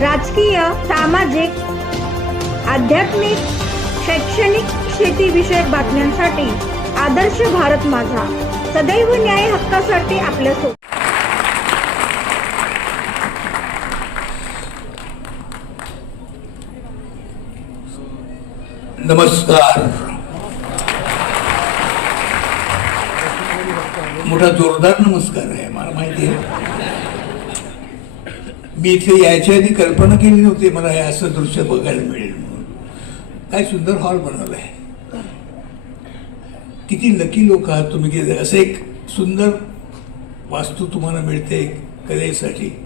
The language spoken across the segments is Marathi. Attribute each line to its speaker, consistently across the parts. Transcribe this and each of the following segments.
Speaker 1: राजकीय सामाजिक आध्यात्मिक शैक्षणिक शेतीविषयक बातम्यांसाठी आदर्श भारत माझा. सदैव न्याय हक्कासाठी आपल्यासोबत
Speaker 2: नमस्कार. मोठा जोरदार नमस्कार आहे मला माहिती आहे. मी इथे यायच्या आधी कल्पना केली नव्हती मला हे असं दृश्य बघायला मिळेल म्हणून. काय सुंदर हॉल बनवलाय. किती लकी लोक आहात तुम्ही की असं एक सुंदर वास्तू तुम्हाला मिळते कलेसाठी.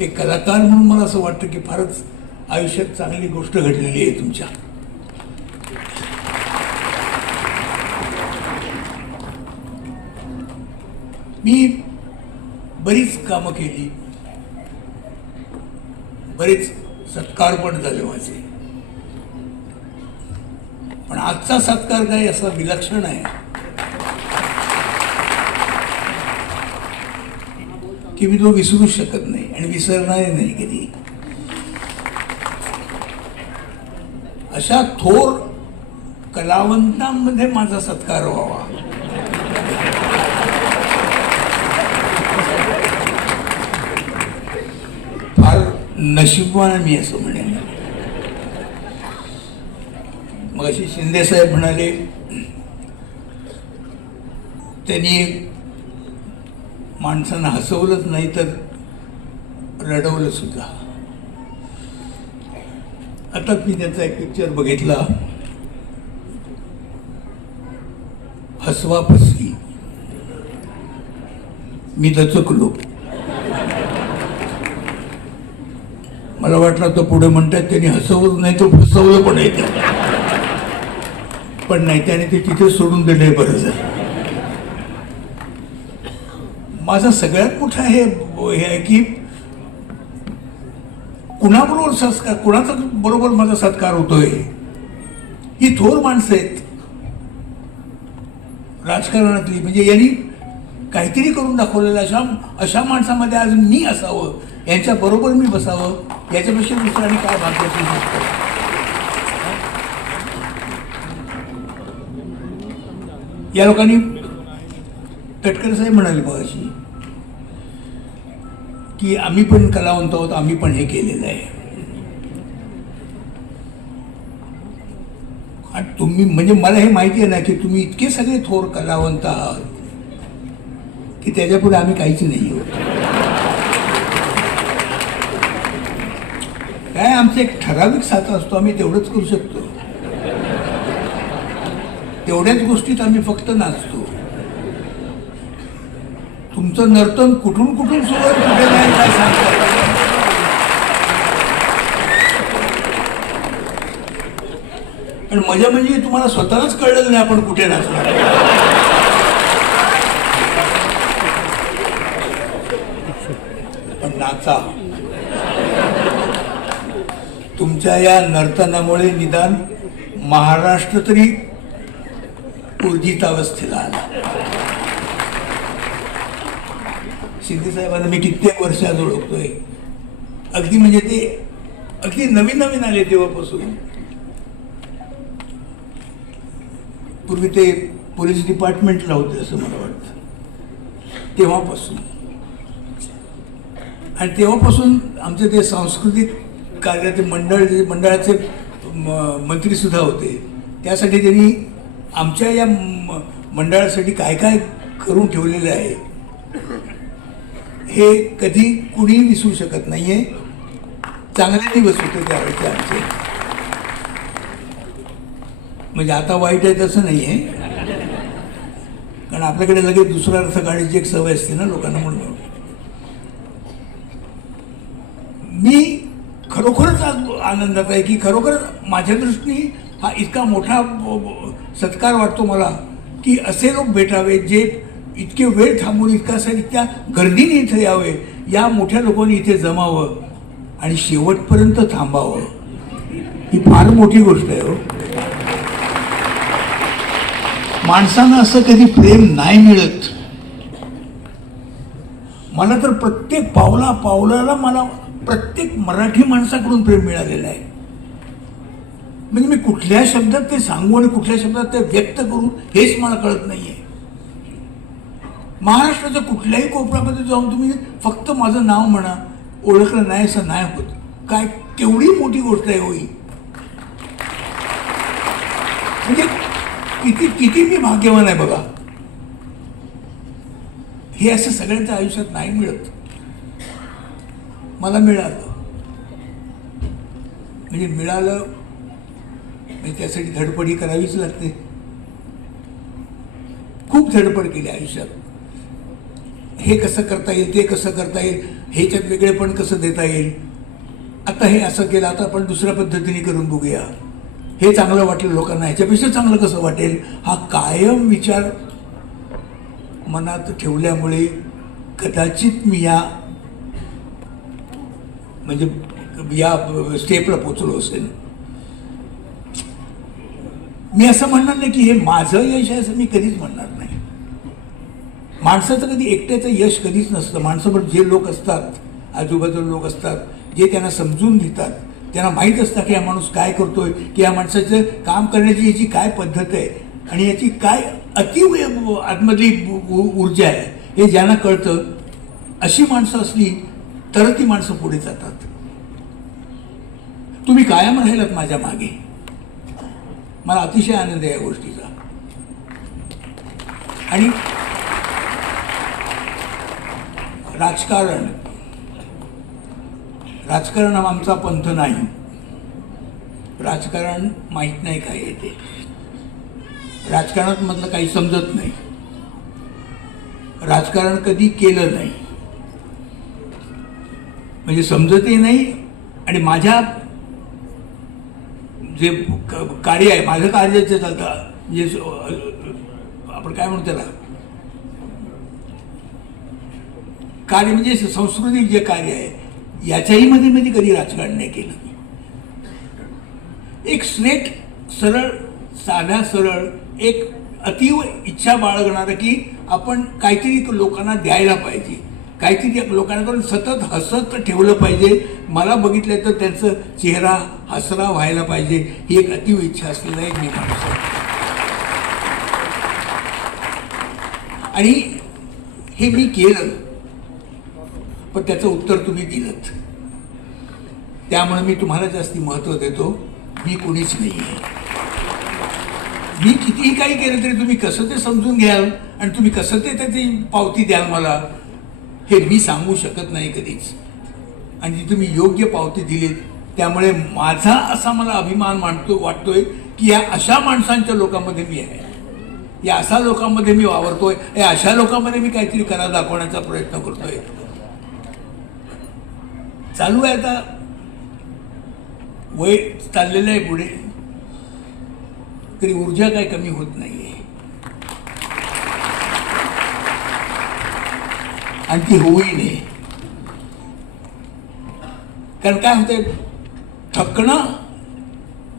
Speaker 2: एक कलाकार म्हणून मला असं वाटतं की फारच आयुष्यात चांगली गोष्ट घडलेली आहे तुमच्या. मी बरीच कामं केली. बरेच सत्कार पण झाले माझे. पण आजचा सत्कार काही असा विलक्षण आहे की मी तो विसरू शकत नाही आणि विसरणार नाही कधी. अशा थोर कलावंतांमध्ये माझा सत्कार व्हावा फार नशीबवान मी असं म्हणेन. मग अशी शिंदे साहेब म्हणाले त्यांनी माणसांना हसवलंच नाही तर रडवलं सुद्धा. आता मी त्यांचा एक पिक्चर बघितला. हसवा फसवी. मी दचकलो मला वाटलं तो पुढे म्हणतात त्यांनी हसवलं नाही तर फसवलं पण आहे पण नाही त्याने ते तिथे सोडून दिले बरं झालं. माझा सगळ्यात मोठा हे हे आहे की कुणाबरोबर संस्कार कुणाचा बरोबर माझा सत्कार होतोय ही थोर माणसं आहेत. राजकारणातली म्हणजे यांनी काहीतरी करून दाखवलेलं अशा अशा माणसामध्ये आज मी असावं. यांच्याबरोबर मी बसावं याच्यापेक्षा दुसरं आणि काय भाग्याची गोष्ट या लोकांनी तटकरे साहेब म्हणाले बघाशी की आम्ही पण कलावंत आहोत आम्ही पण हे केलेलं आहे. आणि तुम्ही म्हणजे मला हे माहिती आहे ना की तुम्ही इतके सगळे थोर कलावंत आहात की त्याच्यापुढे आम्ही काहीच नाही आहोत. काय आमचा एक ठराविक साचा असतो आम्ही तेवढंच करू शकतो. तेवढ्याच गोष्टीत आम्ही फक्त नाचतो. तुमचं नर्तन कुठून कुठून सुरू आहे, कुठे नाही काय सांगतो पण मजा म्हणजे तुम्हाला स्वतःलाच कळलं नाही आपण कुठे नाचणार. पण नाचा. तुमच्या या नर्तनामुळे निदान महाराष्ट्र तरी ऊर्जितावस्थेला आला. शिंदे साहेबांना मी कित्येक वर्ष आज ओळखतोय. अगदी म्हणजे ते अगदी नवीन नवीन आले तेव्हापासून. पूर्वी ते पोलीस डिपार्टमेंटला होते असं मला वाटतं. तेव्हापासून. आणि तेव्हापासून आमचे ते सांस्कृतिक कार्याचे मंडळ मंडळाचे म- मंत्री सुद्धा होते. त्यासाठी त्यांनी आमच्या या मंडळासाठी काय काय करून ठेवलेलं आहे हे कधी कुणी विसरू शकत नाहीये. चांगले दिवस होते त्यावेळेचे आमचे. म्हणजे आता वाईट आहे तसं नाही आहे कारण आपल्याकडे लगेच दुसरा अर्थ काढायची एक सवय असते ना लोकांना म्हणून मी खरोखरच आज आनंदात आहे की खरोखर माझ्या दृष्टीने हा इतका मोठा सत्कार वाटतो मला की असे लोक भेटावे जे इतके वेळ थांबून इतका असं इतक्या गर्दीने इथे यावे या मोठ्या लोकांनी इथे जमावं आणि शेवटपर्यंत थांबावं. ही फार मोठी गोष्ट आहे हो. माणसांना असं कधी प्रेम नाही मिळत. मला तर प्रत्येक पावला पावलाला मला प्रत्येक मराठी माणसाकडून प्रेम मिळालेलं आहे. म्हणजे मी कुठल्या शब्दात ते सांगू आणि कुठल्या शब्दात ते व्यक्त करू हेच मला कळत नाहीये. महाराष्ट्राच्या कुठल्याही कोपऱ्यामध्ये जाऊन तुम्ही फक्त माझं नाव म्हणा ओळखलं नाही असं नाही होत. काय केवढी मोठी गोष्ट आहे होई म्हणजे किती किती मी भाग्यवान आहे बघा. हे असं सगळ्यांच्या आयुष्यात नाही मिळत. मला मिळालं. म्हणजे मिळालं म्हणजे त्यासाठी धडपडी करावीच लागते. खूप धडपड केली आयुष्यात. हे कसं करता येईल ते कसं करता येईल ह्याच्यात वेगळेपण कसं देता येईल? आता हे असं केलं आता आपण दुसऱ्या पद्धतीने करून बघूया. हे चांगलं वाटलं लोकांना ह्याच्यापेक्षा चांगलं कसं वाटेल? हा कायम विचार मनात ठेवल्यामुळे कदाचित मी या म्हणजे या स्टेपला पोचलो असेल. मी असं म्हणणार नाही की हे माझं यश आहे असं मी कधीच म्हणणार नाही. माणसाचं कधी एकट्याचं यश कधीच नसतं. माणसाबरोबर जे लोक असतात आजूबाजूला लोक असतात जे त्यांना समजून घेतात त्यांना माहीत असतं की हा माणूस काय करतोय की या माणसाचं काम करण्याची याची काय पद्धत आहे आणि याची काय अतिव आतमधली ऊर्जा आहे हे ज्यांना कळतं अशी माणसं असली तर ती माणसं पुढे जातात. तुम्ही कायम राहिलात माझ्या मागे. मला अतिशय आनंद आहे या गोष्टीचा. आणि राजकारण राजकारण हा आमचा पंथ नाही. राजकारण माहीत नाही काय येते राजकारणात मधलं काही समजत नाही. राजकारण कधी केलं नाही. म्हणजे समजतही नाही आणि माझ्या जे कार्य आहे माझं कार्य जे चालतं म्हणजे आपण काय म्हणतो त्याला? कार्य म्हणजे सांस्कृतिक जे कार्य आहे याच्याही मध्ये मध्ये कधी राजकारण नाही केलं. एक स्ट्रेट सरळ साध्या सरळ एक अतीव इच्छा बाळगणारं की आपण काहीतरी लोकांना द्यायला पाहिजे. काहीतरी लोकांकडून सतत हसत ठेवलं पाहिजे. मला बघितलं तर त्यांचं चेहरा हसरा व्हायला पाहिजे. ही एक अतिव इच्छा असलेला एक मी माणूस आणि हे मी केलं. पण त्याचं उत्तर तुम्ही दिलं त्यामुळे मी तुम्हाला जास्ती महत्त्व देतो. मी कोणीच नाही आहे मी कितीही काही केलं तरी तुम्ही कसं ते समजून घ्याल आणि तुम्ही कसं ते त्याची पावती द्याल मला? हे मी सांगू शकत नाही कधीच. आणि तुम्ही योग्य पावती दिलीत त्यामुळे माझा असा मला अभिमान मानतो वाटतोय की या अशा माणसांच्या लोकांमध्ये मी आहे. या अशा लोकांमध्ये मी वावरतोय या अशा लोकांमध्ये मी काहीतरी करा दाखवण्याचा प्रयत्न करतोय. चालू आहे आता. वय चाललेलं आहे पुढे. तरी ऊर्जा काय कमी होत नाहीये. आणि ती होऊही नये कारण काय होतंय थकणं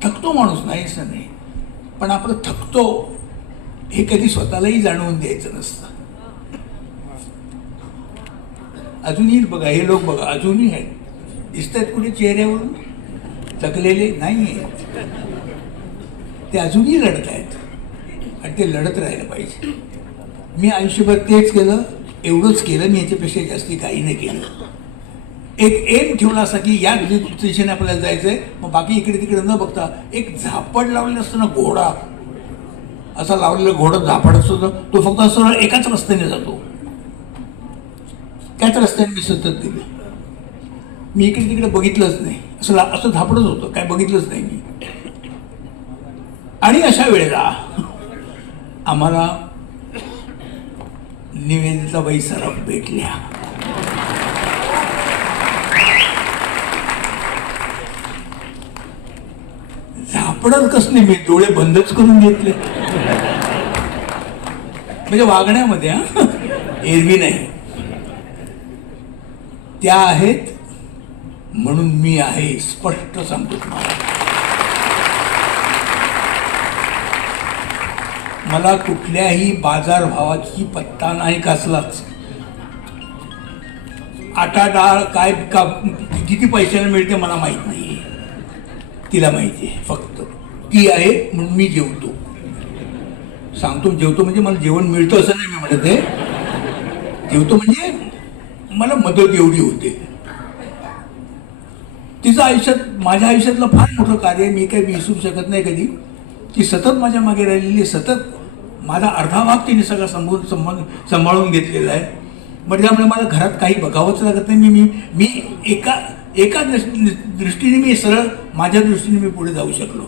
Speaker 2: थकतो माणूस नाही असं नाही. पण आपण थकतो हे कधी स्वतःलाही जाणवून द्यायचं नसतं. अजूनही बघा हे लोक बघा अजूनही आहेत. दिसत आहेत कुठे चेहऱ्यावरून? थकलेले नाही आहेत ते अजूनही लढत आहेत आणि ते लढत राहिलं पाहिजे. मी आयुष्यभर तेच केलं. एवढंच केलं मी याच्यापेक्षा जास्ती काही नाही केलं. एक एम ठेवला असा की या दिशेने आपल्याला जायचंय मग बाकी इकडे तिकडे न बघता एक झापड लावलेलं असतं ना घोडा. असा लावलेला घोडा झापड असतो तो फक्त असं एकाच रस्त्याने जातो. त्याच रस्त्याने मी सतत दिले मी इकडे तिकडे बघितलंच नाही. असं ला- असं झापडच होतं काय बघितलंच नाही मी. आणि अशा वेळेला आम्हाला निवेदिताबाई सराफ भेटल्या. झापडत कसले मी? डोळे बंदच करून घेतले. म्हणजे वागण्यामध्ये हा? एरवी नाही. त्या आहेत म्हणून मी आहे स्पष्ट सांगतो तुम्हाला. मला कुठल्याही बाजारभावाची पत्ता नाही कसलाच. आटा डाळ काय का किती पैशाने मिळते मला माहीत नाही तिला माहिती आहे फक्त ती आहे म्हणून मी जेवतो. सांगतो जेवतो म्हणजे मला जेवण मिळतं असं नाही मी म्हणत आहे. जेवतो म्हणजे मला मदत एवढी होते. तिचं आयुष्यात माझ्या आयुष्यातलं फार मोठं कार्य मी काही विसरू शकत नाही कधी. ती सतत माझ्या मागे राहिलेली सतत. माझा अर्धा भाग तिने सगळा सांभाळून सांभाळून सांभाळून घेतलेला आहे. मग त्यामुळे मला घरात काही बघावंच लागत नाही. मी मी मी एका एका दृष्टी दृष्टीने मी सरळ माझ्या दृष्टीने मी पुढे जाऊ शकलो.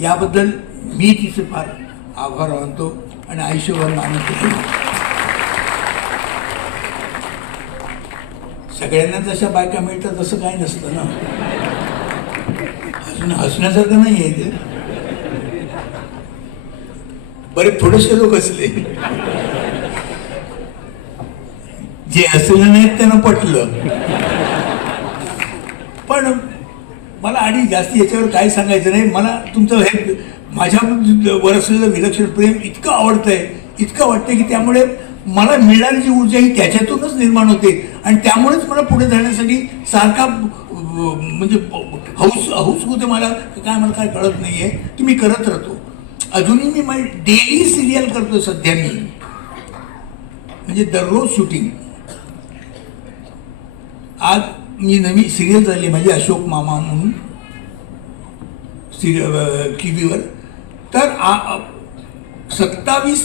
Speaker 2: याबद्दल मी तिचे फार आभार मानतो आणि आयुष्यभर मानत सगळ्यांना जशा बायका मिळतात तसं काही नसतं ना. हसणं हसण्यासारखं नाही आहे ते. बरे थोडेसे लोक असले. जे असले नाहीत त्यांना पटलं. पण मला आणि जास्त याच्यावर काय सांगायचं नाही. मला तुमचं हे माझ्या वर असलेलं विलक्षण प्रेम इतकं आवडतंय इतकं वाटतंय की त्यामुळे मला मिळणारी जी ऊर्जा ही त्याच्यातूनच निर्माण होते. आणि त्यामुळेच मला पुढे जाण्यासाठी सारखा म्हणजे हौस हौस होते मला. काय मला काय कळत नाहीये. की मी करत राहतो. अजूनही मी म्हणजे डेली सिरियल करतो सध्या मी. म्हणजे दररोज शूटिंग आज मी नवी सिरियल झाली माझी अशोक मामा म्हणून. सिरियल टी व्हीवर तर सत्तावीस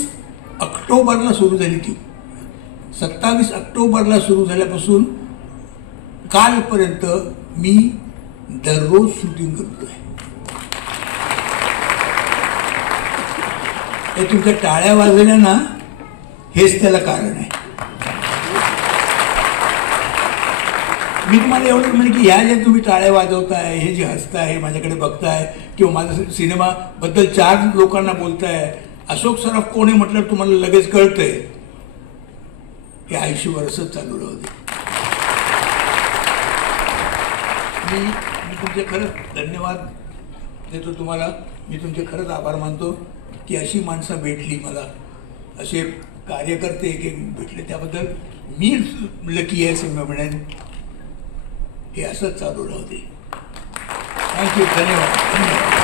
Speaker 2: ऑक्टोबरला सुरू झाली ती. सत्तावीस ऑक्टोबरला सुरू झाल्यापासून कालपर्यंत मी दररोज शूटिंग करतो आहे हे तुमच्या टाळ्या वाजवल्या ना हेच त्याला कारण आहे. मी तुम्हाला एवढंच म्हणे की ह्या ज्या तुम्ही टाळ्या वाजवताय हे जे हसताय हे माझ्याकडे बघताय किंवा माझा सिनेमाबद्दल चार लोकांना बोलताय अशोक सराफ कोण आहे म्हटलं तुम्हाला लगेच कळतंय. हे आयुष्यभर असंच चालू राहू दे. मी मी तुमचे खरंच धन्यवाद देतो तुम्हाला. मी तुमचे खरंच आभार मानतो. की अशी माणसं भेटली मला. असे कार्यकर्ते एक एक भेटले. त्याबद्दल मी लकी आहे असं मी म्हणेन. हे असंच चालू राहू दे. थँक्यू धन्यवाद. धन्यवाद.